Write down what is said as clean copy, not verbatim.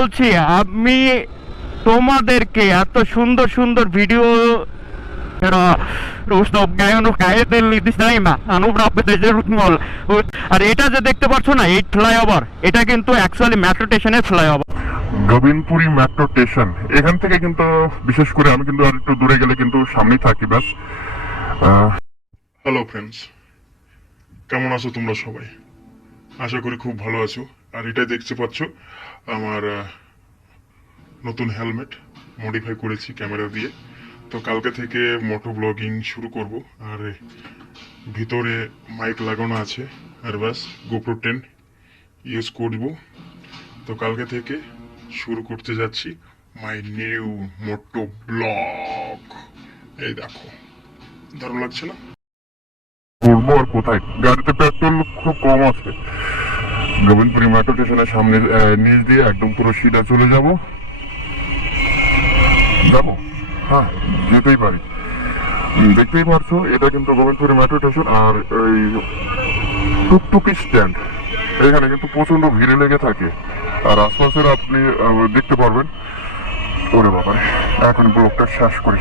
বলছি, আমি তোমাদেরকে এত সুন্দর সুন্দর ভিডিও আর এটা যে দেখতে পাচ্ছ না, এই ফ্লাইওভার, এটা কিন্তু অ্যাকচুয়ালি মেট্রো স্টেশনের ফ্লাইওভার, গোবিন্দপুরি মেট্রো স্টেশন। এখান থেকে কিন্তু বিশেষ করে আমি কিন্তু আর একটু দূরে গেলে কিন্তু সামনেই থাকি ব্যাস। হ্যালো ফ্রেন্ডস, কেমন আছো তোমরা সবাই? আশা করি খুব ভালো আছো। আর এটাই দেখতে পাচ্ছ আমার নতুন হেলমেট মডিফাই করেছি ক্যামেরা দিয়ে। তো কালকে থেকে মোটো ব্লগিং শুরু করব। আর ভিতরে মাইক লাগানো আছে, আর ব্যাস গোপ্রো 10 ইউজ করব। তো কালকে থেকে শুরু করতে যাচ্ছি মাই নিউ মোটো ব্লগ। এই দেখো, দারুণ লাগছে না? করবো আর কোথায়, গাড়িতে পেট্রোল খুব কম আছে। গোবিন্দপুরি মেট্রো স্টেশনের সামনে নিচ দিয়ে একদম পুরো সিধা চলে যাবো। হ্যাঁ, যেতেই পারি। দেখতেই পারছো, এটা কিন্তু গোবিন্দপুরি মেট্রো স্টেশন। আর এই টুকটুকি স্ট্যান্ড, এখানে কিন্তু প্রচন্ড ভিড়ে লেগে থাকে। আর আশপাশের আপনি দেখতে পারবেন। ওরে বাবা, এখন ব্লগটা শেষ করি।